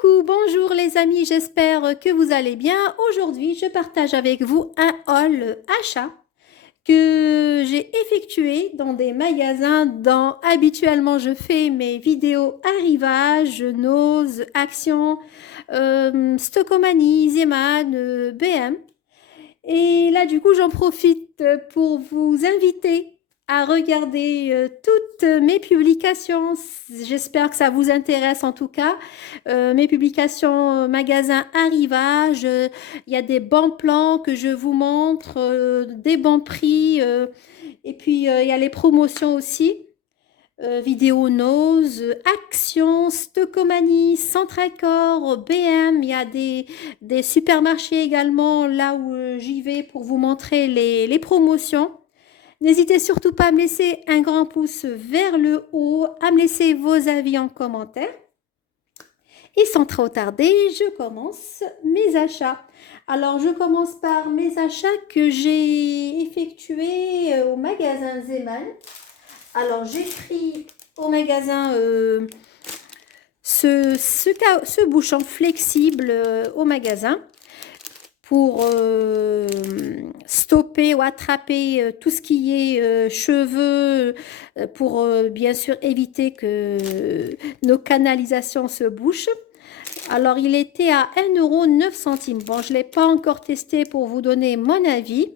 Coucou, bonjour les amis, j'espère que vous allez bien. Aujourd'hui, je partage avec vous un haul achat que j'ai effectué dans des magasins dont habituellement je fais mes vidéos arrivage, Nose, Action, Stockomanie, Zeman, BM. Et là, du coup, j'en profite pour vous inviter à regarder toutes mes publications. J'espère que ça vous intéresse en tout cas. Mes publications magasin arrivage. Il y a des bons plans que je vous montre, des bons prix. Et puis, il y a les promotions aussi. Vidéo Nose, Action, Stockomanie, Centracor, BM. Il y a des supermarchés également là où j'y vais pour vous montrer les promotions. N'hésitez surtout pas à me laisser un grand pouce vers le haut, à me laisser vos avis en commentaire. Et sans trop tarder, je commence mes achats. Alors, je commence par mes achats que j'ai effectués au magasin Zeman. Alors, j'ai pris au magasin ce bouchon flexible au magasin pour stopper ou attraper tout ce qui est cheveux, pour bien sûr éviter que nos canalisations se bouchent. Alors, il était à 1,09 €. Bon, je ne l'ai pas encore testé pour vous donner mon avis.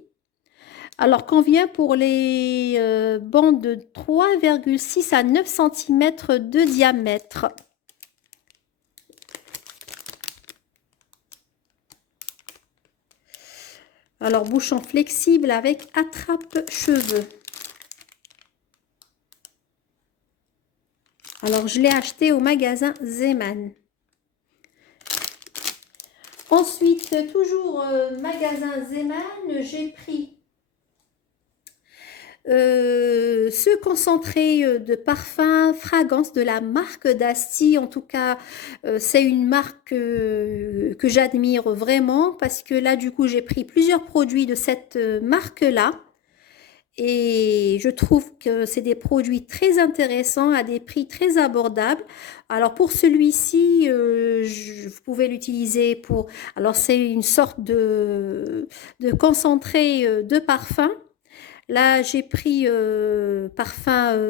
Alors, combien pour les bandes de 3,6 à 9 cm de diamètre? Alors, bouchon flexible avec attrape-cheveux. Alors, je l'ai acheté au magasin Zeman. Ensuite, toujours magasin Zeman, j'ai pris ce concentré de parfum fragrance de la marque Dasti. En tout cas, c'est une marque que j'admire vraiment parce que là, du coup, j'ai pris plusieurs produits de cette marque-là. Et je trouve que c'est des produits très intéressants à des prix très abordables. Alors pour celui-ci, vous pouvez l'utiliser pour... Alors c'est une sorte de concentré de parfum. Là, j'ai pris parfum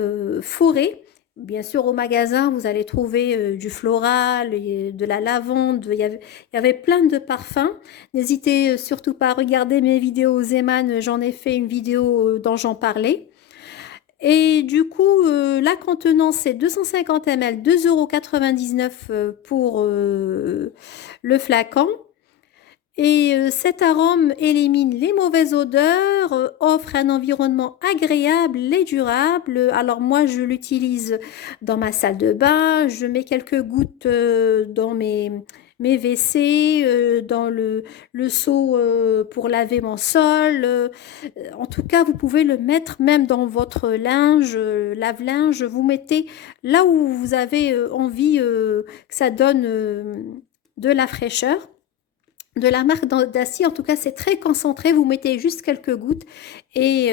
forêt. Bien sûr, au magasin, vous allez trouver du floral, et de la lavande. Il y avait plein de parfums. N'hésitez surtout pas à regarder mes vidéos Zeman. J'en ai fait une vidéo dont j'en parlais. Et du coup, la contenance, c'est 250 ml, 2,99 € pour le flacon. Et cet arôme élimine les mauvaises odeurs, offre un environnement agréable et durable. Alors moi, je l'utilise dans ma salle de bain. Je mets quelques gouttes dans mes WC, dans le seau pour laver mon sol. En tout cas, vous pouvez le mettre même dans votre linge, lave-linge. Vous mettez là où vous avez envie que ça donne de la fraîcheur. De la marque d'Assis, en tout cas, c'est très concentré. Vous mettez juste quelques gouttes et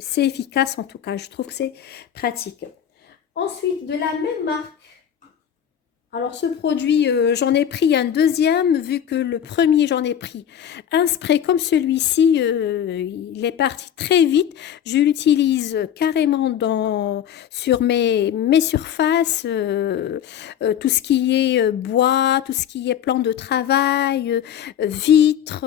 c'est efficace. En tout cas, je trouve que c'est pratique. Ensuite, de la même marque. Alors ce produit, j'en ai pris un deuxième, vu que le premier, j'en ai pris un spray comme celui-ci, il est parti très vite. Je l'utilise carrément sur mes surfaces, tout ce qui est bois, tout ce qui est plan de travail, vitres,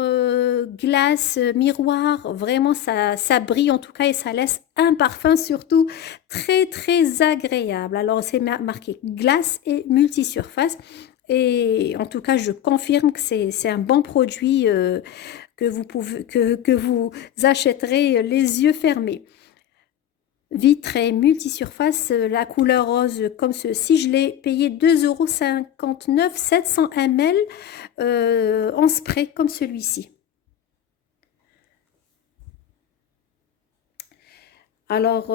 glace, miroir. Vraiment, ça brille en tout cas et ça laisse un parfum surtout très très agréable. Alors c'est marqué glace et multisurface et en tout cas je confirme que c'est un bon produit que vous achèterez les yeux fermés. Vitre et multisurface, la couleur rose comme ceci, je l'ai payé 2,59 €, 700 ml en spray comme celui-ci. Alors,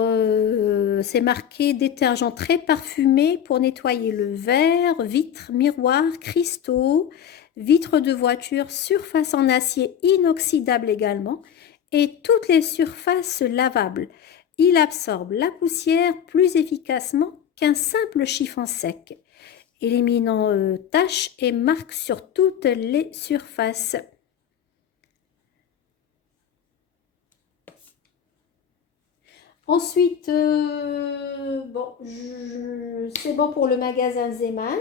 c'est marqué détergent très parfumé pour nettoyer le verre, vitres, miroirs, cristaux, vitres de voiture, surface en acier inoxydable également et toutes les surfaces lavables. Il absorbe la poussière plus efficacement qu'un simple chiffon sec éliminant taches et marques sur toutes les surfaces. Ensuite, bon, c'est bon pour le magasin Zeman.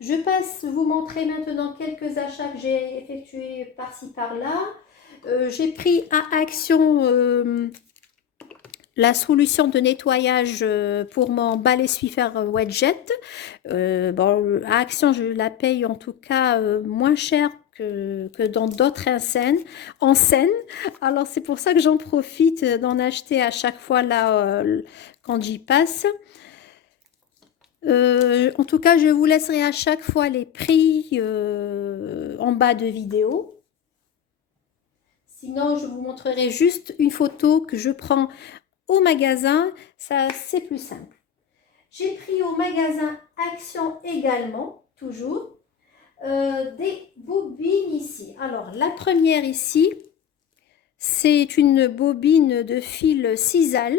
Je passe vous montrer maintenant quelques achats que j'ai effectués par-ci par-là. J'ai pris à Action la solution de nettoyage pour mon balai Swiffer Wedget. Bon, à Action, je la paye en tout cas moins cher que dans d'autres enseignes. Alors, c'est pour ça que j'en profite d'en acheter à chaque fois là quand j'y passe. En tout cas, je vous laisserai à chaque fois les prix en bas de vidéo. Sinon, je vous montrerai juste une photo que je prends au magasin. Ça, c'est plus simple. J'ai pris au magasin Action également, toujours, des bobines ici. Alors, la première ici, c'est une bobine de fil sisal.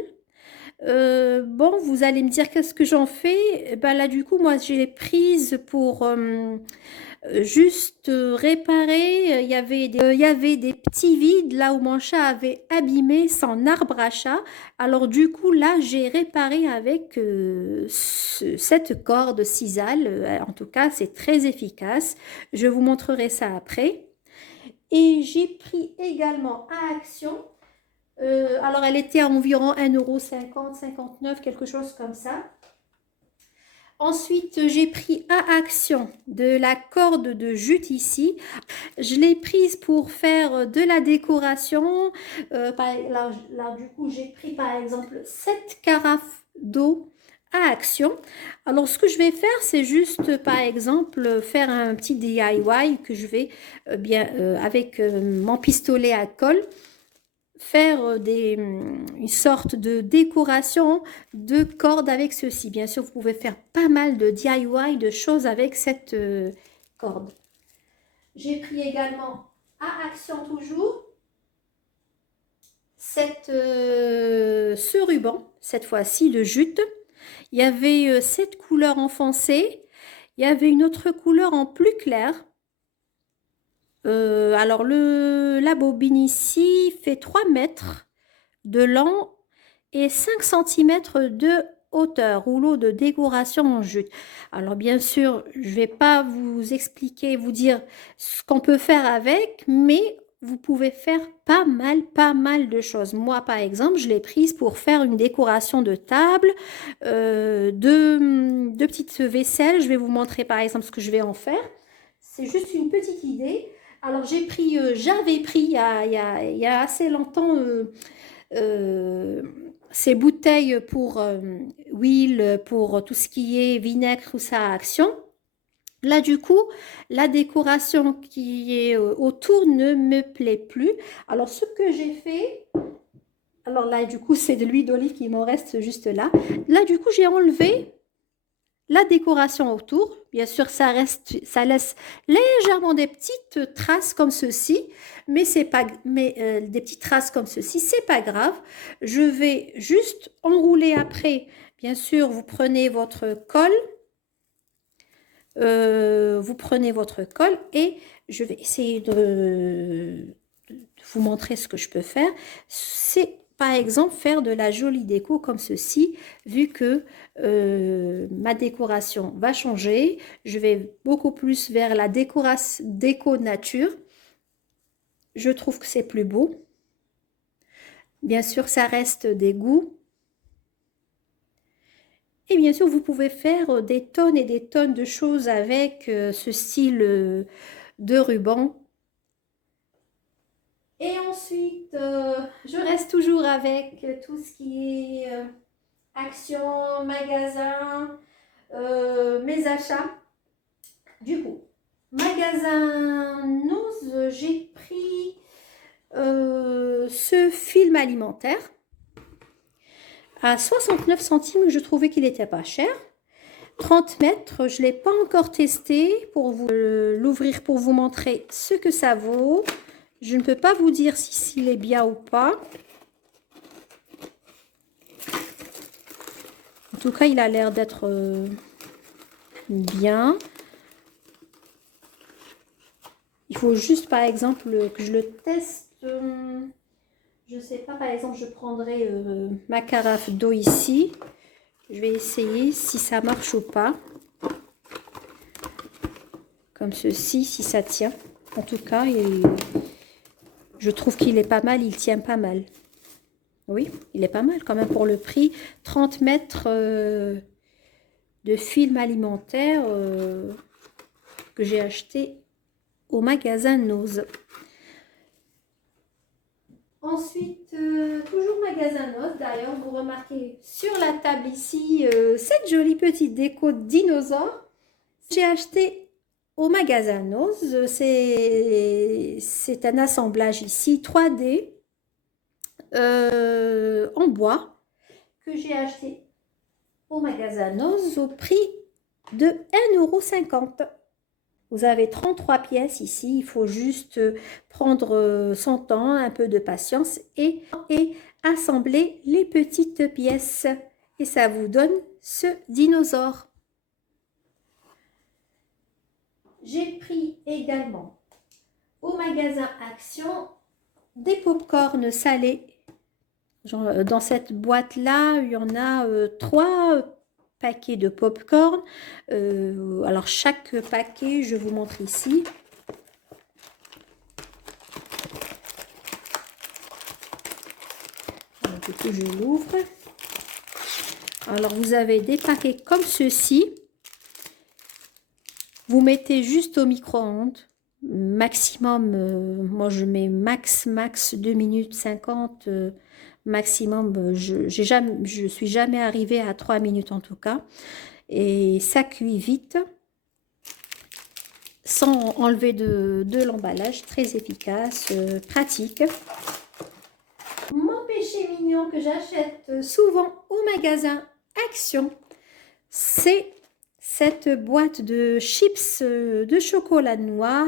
Bon, vous allez me dire qu'est-ce que j'en fais? Ben là, du coup, moi, j'ai prise pour juste réparer. Il y avait des petits vides là où mon chat avait abîmé son arbre à chat. Alors, du coup, là, j'ai réparé avec cette corde sisal. En tout cas, c'est très efficace. Je vous montrerai ça après. Et j'ai pris également à Action. Alors, elle était à environ 1,50 €, 59, quelque chose comme ça. Ensuite, j'ai pris à Action de la corde de jute ici. Je l'ai prise pour faire de la décoration. Là, du coup, j'ai pris par exemple 7 carafes d'eau à Action. Alors, ce que je vais faire, c'est juste, par exemple, faire un petit DIY que je vais avec mon pistolet à colle faire une sorte de décoration de cordes avec ceci. Bien sûr, vous pouvez faire pas mal de DIY, de choses avec cette corde. J'ai pris également à Action toujours ce ruban, cette fois-ci de jute. Il y avait cette couleur en foncé. Il y avait une autre couleur en plus clair. Alors, la bobine ici fait 3 mètres de long et 5 cm de hauteur, rouleau de décoration en jute. Alors bien sûr, je ne vais pas vous expliquer, vous dire ce qu'on peut faire avec, mais vous pouvez faire pas mal de choses. Moi, par exemple, je l'ai prise pour faire une décoration de table, de petites vaisselles. Je vais vous montrer par exemple ce que je vais en faire. C'est juste une petite idée. Alors j'avais pris il y a assez longtemps ces bouteilles pour huile, pour tout ce qui est vinaigre, tout ça à Action. Là, du coup, la décoration qui est autour ne me plaît plus. Alors, ce que j'ai fait, alors là, du coup, c'est de l'huile d'olive qui m'en reste juste là. Là, du coup, j'ai enlevé la décoration autour. Bien sûr, ça laisse légèrement des petites traces comme ceci, mais c'est pas, des petites traces comme ceci, c'est pas grave. Je vais juste enrouler après. Bien sûr, vous prenez votre colle, et je vais essayer de vous montrer ce que je peux faire. C'est par exemple faire de la jolie déco comme ceci, vu que ma décoration va changer. Je vais beaucoup plus vers la déco nature. Je trouve que c'est plus beau. Bien sûr, ça reste des goûts. Et bien sûr, vous pouvez faire des tonnes et des tonnes de choses avec ce style de ruban. Et ensuite, je reste toujours avec tout ce qui est Action, magasin, mes achats. Du coup, magasin Nose, j'ai pris ce film alimentaire à 69 centimes. Je trouvais qu'il n'était pas cher. 30 mètres, je ne l'ai pas encore testé pour vous l'ouvrir pour vous montrer ce que ça vaut. Je ne peux pas vous dire s'il est bien ou pas. En tout cas, il a l'air d'être bien. Il faut juste, par exemple, que je le teste. Je ne sais pas, par exemple, je prendrai ma carafe d'eau ici. Je vais essayer si ça marche ou pas. Comme ceci, si ça tient. En tout cas, je trouve qu'il est pas mal, il tient pas mal. Oui, il est pas mal quand même pour le prix. 30 mètres de film alimentaire que j'ai acheté au magasin Nose. Ensuite, toujours magasin Nose. D'ailleurs, vous remarquez sur la table ici cette jolie petite déco de dinosaure. J'ai acheté au magasin Nose. C'est un assemblage ici 3D en bois que j'ai acheté au magasin Nose au prix de 1,50 €. Vous avez 33 pièces ici, il faut juste prendre son temps, un peu de patience et assembler les petites pièces. Et ça vous donne ce dinosaure. J'ai pris également au magasin Action des pop-corn salés. Dans cette boîte-là, il y en a 3 paquets de pop-corn. Alors, chaque paquet, je vous montre ici. Alors, du coup, je l'ouvre. Alors, vous avez des paquets comme ceci. Vous mettez juste au micro-ondes. Maximum, moi je mets max 2 minutes 50 maximum. Je suis jamais arrivée à 3 minutes en tout cas. Et ça cuit vite. Sans enlever de l'emballage, très efficace, pratique. Mon péché mignon que j'achète souvent au magasin Action, c'est cette boîte de chips de chocolat noir.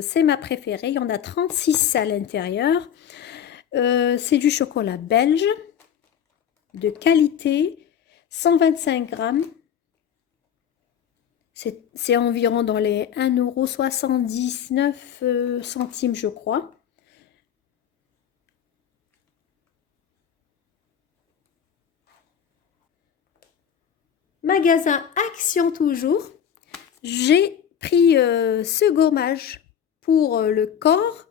C'est ma préférée, il y en a 36 à l'intérieur. C'est du chocolat belge de qualité, 125 grammes. C'est environ dans les 1,79 €, je crois. Magasin Action toujours. J'ai pris ce gommage pour le corps.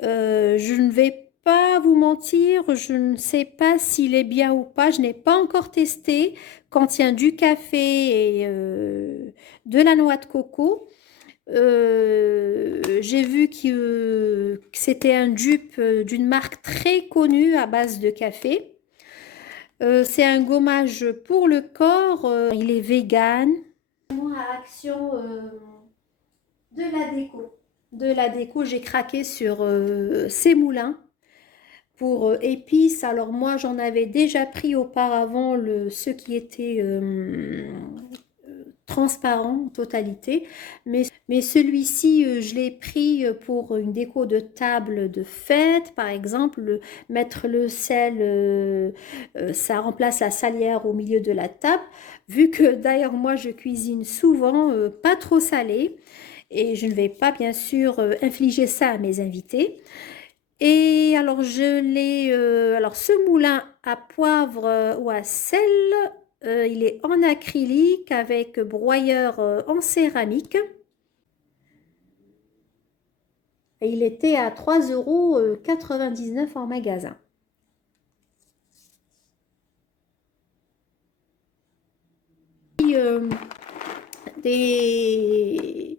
Je ne vais pas vous mentir, je ne sais pas s'il est bien ou pas. Je n'ai pas encore testé. Contient du café et de la noix de coco. J'ai vu que c'était un dupe d'une marque très connue à base de café. C'est un gommage pour le corps. Il est vegan. À Action de la déco. De la déco, j'ai craqué sur ces moulins pour épices. Alors moi, j'en avais déjà pris auparavant ceux qui étaient transparents en totalité. Mais celui-ci, je l'ai pris pour une déco de table de fête, par exemple. Mettre le sel, ça remplace la salière au milieu de la table. Vu que d'ailleurs, moi, je cuisine souvent pas trop salé. Et je ne vais pas, bien sûr, infliger ça à mes invités. Et alors, alors, ce moulin à poivre ou à sel, il est en acrylique avec broyeur en céramique. Et il était à 3,99 € en magasin. Euh, des,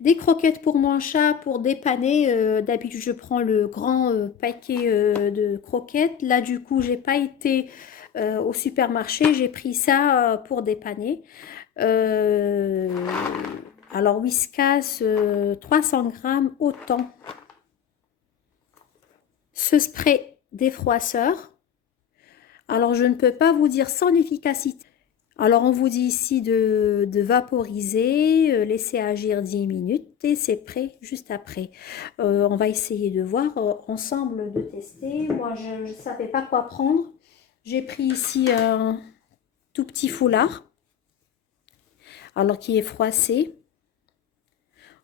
des croquettes pour mon chat pour dépanner. D'habitude, je prends le grand paquet de croquettes. Là, du coup, j'ai pas été au supermarché. J'ai pris ça pour dépanner. Euh, alors, Whiskas, 300 grammes, autant. Ce spray défroisseur. Alors, je ne peux pas vous dire son efficacité. Alors, on vous dit ici de vaporiser, laisser agir 10 minutes et c'est prêt juste après. On va essayer de voir ensemble, de tester. Moi, je ne savais pas quoi prendre. J'ai pris ici un tout petit foulard. alors qui est froissé.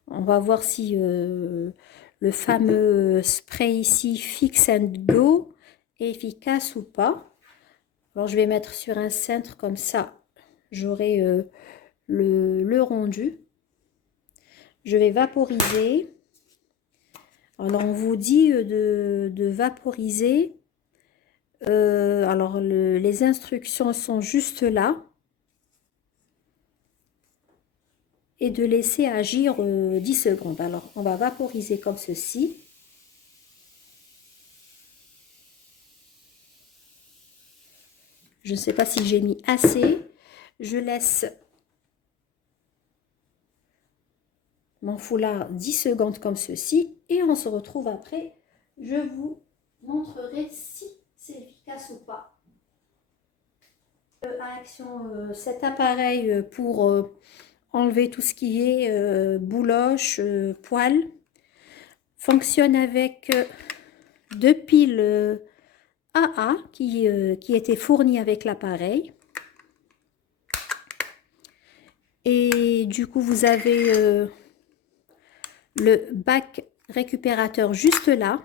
On va voir si le fameux spray ici, Fix and Go, est efficace ou pas. Alors, je vais mettre sur un cintre comme ça, j'aurai le rendu. Je vais vaporiser. Alors, on vous dit de vaporiser. Alors, les instructions sont juste là. Et de laisser agir 10 secondes. Alors, on va vaporiser comme ceci. Je ne sais pas si j'ai mis assez. Je laisse mon foulard 10 secondes comme ceci. Et on se retrouve après. Je vous montrerai si c'est efficace ou pas. Action, cet appareil pour enlever tout ce qui est bouloche, poils, fonctionne avec 2 piles AA qui étaient fournies avec l'appareil. Et du coup, vous avez le bac récupérateur juste là.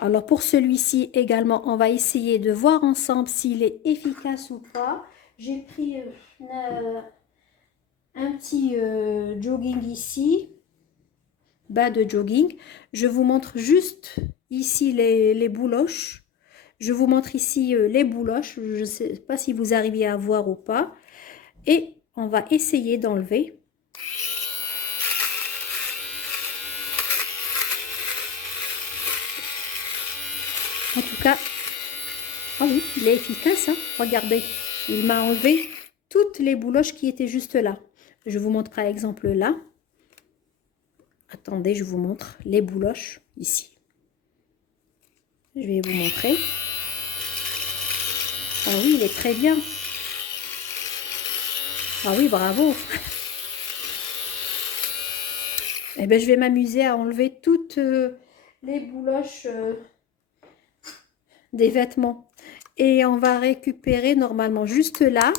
Alors pour celui-ci également, on va essayer de voir ensemble s'il est efficace ou pas. J'ai pris un petit jogging ici, bas de jogging. Je vous montre juste ici les bouloches. Je vous montre ici les bouloches. Je ne sais pas si vous arrivez à voir ou pas. Et on va essayer d'enlever. En tout cas, ah oui, il est efficace, hein. Regardez, il m'a enlevé toutes les bouloches qui étaient juste là. Je vous montre par exemple là. Attendez, je vous montre les bouloches ici. Je vais vous montrer. Ah oui, il est très bien. Ah oui, bravo. Eh bien, je vais m'amuser à enlever toutes les bouloches des vêtements. Et on va récupérer normalement juste là.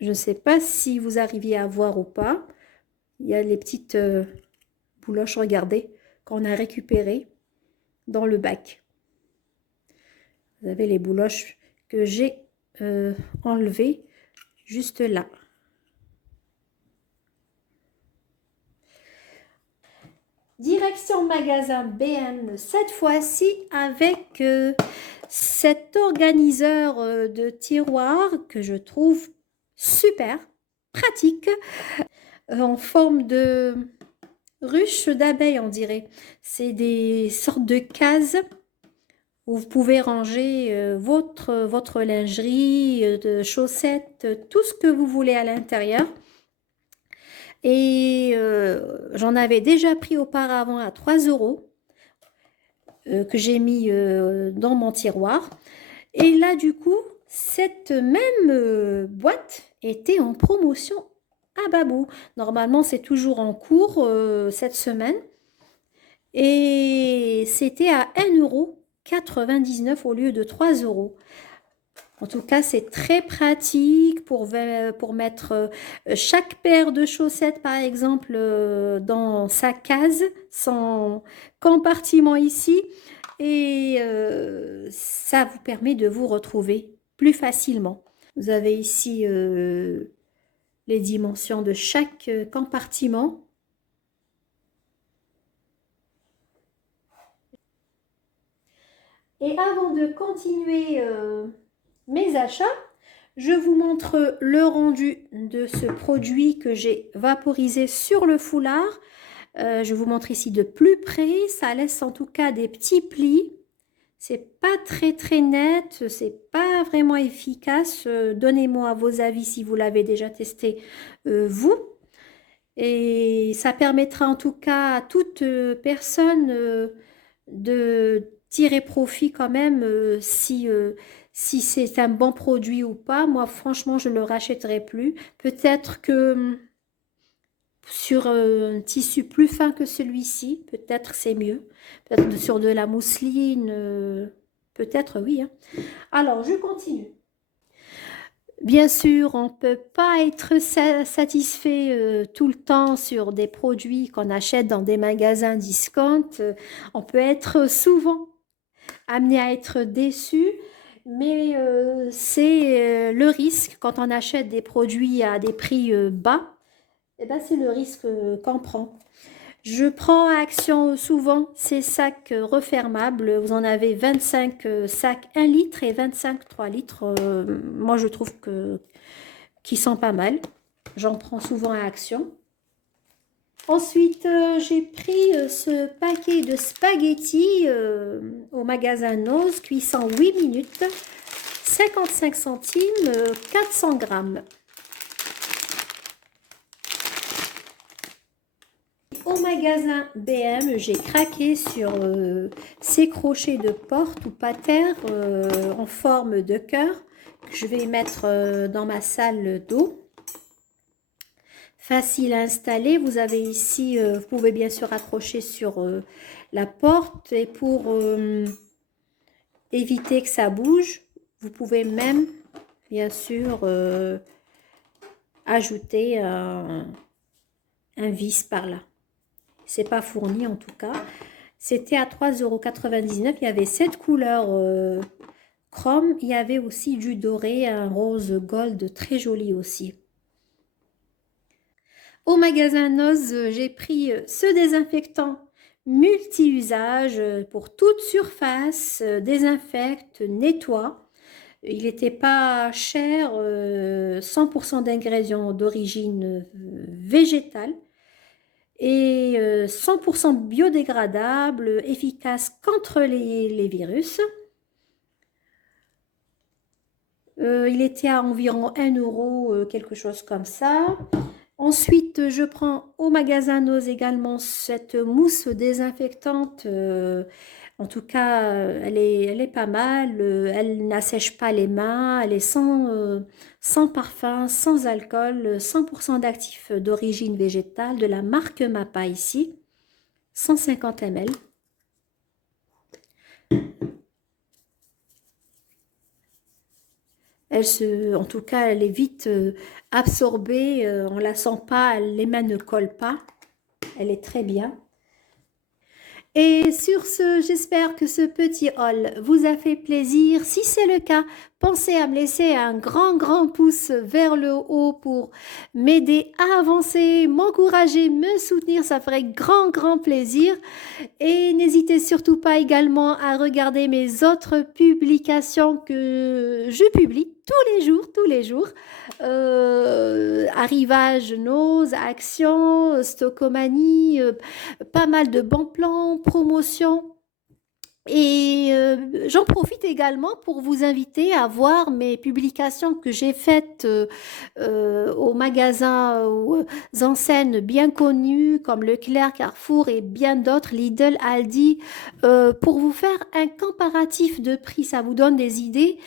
Je ne sais pas si vous arriviez à voir ou pas. Il y a les petites bouloches, regardez, qu'on a récupérées dans le bac. Vous avez les bouloches que j'ai enlevées juste là. Direction magasin BM, cette fois-ci avec cet organiseur de tiroir que je trouve super pratique, en forme de ruche d'abeilles, on dirait. C'est des sortes de cases où vous pouvez ranger votre lingerie, de chaussettes, tout ce que vous voulez à l'intérieur. Et j'en avais déjà pris auparavant à 3 € que j'ai mis dans mon tiroir. Et là, du coup, cette même boîte était en promotion à Babou. Normalement, c'est toujours en cours cette semaine. Et c'était à 1,99 € au lieu de 3 €. En tout cas, c'est très pratique pour mettre chaque paire de chaussettes, par exemple, dans sa case, son compartiment ici. Et ça vous permet de vous retrouver plus facilement. Vous avez ici les dimensions de chaque compartiment. Et avant de continuer mes achats, je vous montre le rendu de ce produit que j'ai vaporisé sur le foulard. Je vous montre ici de plus près. Ça laisse en tout cas des petits plis. C'est pas très net, c'est pas vraiment efficace. Donnez-moi vos avis si vous l'avez déjà testé vous. Et ça permettra en tout cas à toute personne de tirer profit quand même si c'est un bon produit ou pas. Moi, franchement, je ne le rachèterai plus. Peut-être que sur un tissu plus fin que celui-ci, peut-être c'est mieux. Peut-être sur de la mousseline. Peut-être oui, hein. Alors, je continue. Bien sûr, on ne peut pas être satisfait tout le temps sur des produits qu'on achète dans des magasins discount. On peut être souvent amené à être déçu, mais c'est le risque quand on achète des produits à des prix bas. Eh ben, c'est le risque qu'on prend. Je prends à Action souvent ces sacs refermables. Vous en avez 25 sacs 1 litre et 25 3 litres. Moi, je trouve que qui sont pas mal. J'en prends souvent à Action. Ensuite, j'ai pris ce paquet de spaghettis au magasin Noz, cuisson 8 minutes, 55 centimes, 400 grammes. Au magasin BM, j'ai craqué sur ces crochets de porte ou pater en forme de cœur que je vais mettre dans ma salle d'eau. Facile à installer. Vous avez ici, vous pouvez bien sûr accrocher sur la porte et pour éviter que ça bouge, vous pouvez même bien sûr ajouter un vis par là. C'est pas fourni en tout cas. C'était à 3,99 €. Il y avait 7 couleurs chrome. Il y avait aussi du doré, un rose gold très joli aussi. Au magasin Noz, j'ai pris ce désinfectant multi-usage pour toute surface, désinfecte, nettoie. Il n'était pas cher, 100% d'ingrédients d'origine végétale et 100% biodégradable, efficace contre les virus. Il était à environ 1 €, quelque chose comme ça. Ensuite, je prends au magasin Noz également cette mousse désinfectante. En tout cas, elle est pas mal. Elle n'assèche pas les mains. Elle est sans parfum, sans alcool, 100% d'actifs d'origine végétale de la marque Mappa ici, 150 ml. En tout cas, elle est vite absorbée, on la sent pas, les mains ne collent pas. Elle est très bien. Et sur ce, j'espère que ce petit haul vous a fait plaisir. Si c'est le cas, pensez à me laisser un grand pouce vers le haut pour m'aider à avancer, m'encourager, me soutenir. Ça ferait grand plaisir. Et n'hésitez surtout pas également à regarder mes autres publications que je publie tous les jours. Arrivage, Noz, Action, Stockomanie, pas mal de bons plans, promotions. Et j'en profite également pour vous inviter à voir mes publications que j'ai faites aux magasins, aux enseignes bien connues comme Leclerc, Carrefour et bien d'autres, Lidl, Aldi, pour vous faire un comparatif de prix. Ça vous donne des idées.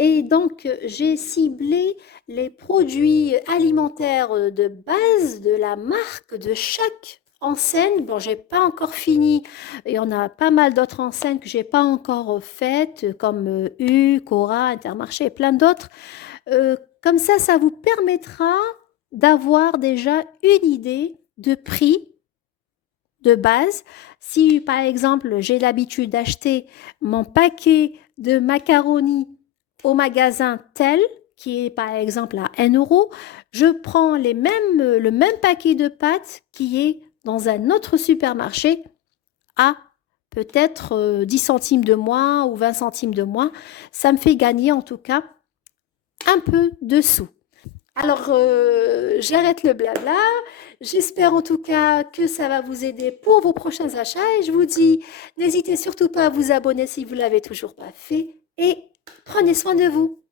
Et donc, j'ai ciblé les produits alimentaires de base de la marque de chaque enseigne. Bon, j'ai pas encore fini. Il y en a pas mal d'autres enseignes que j'ai pas encore faites, comme U, Cora, Intermarché et plein d'autres. Comme ça vous permettra d'avoir déjà une idée de prix de base. Si, par exemple, j'ai l'habitude d'acheter mon paquet de macaroni au magasin tel, qui est par exemple à 1 €, je prends le même paquet de pâtes qui est dans un autre supermarché à peut-être 10 centimes de moins ou 20 centimes de moins. Ça me fait gagner en tout cas un peu de sous. Alors, j'arrête le blabla. J'espère en tout cas que ça va vous aider pour vos prochains achats. Et je vous dis, n'hésitez surtout pas à vous abonner si vous ne l'avez toujours pas fait. Et prenez soin de vous.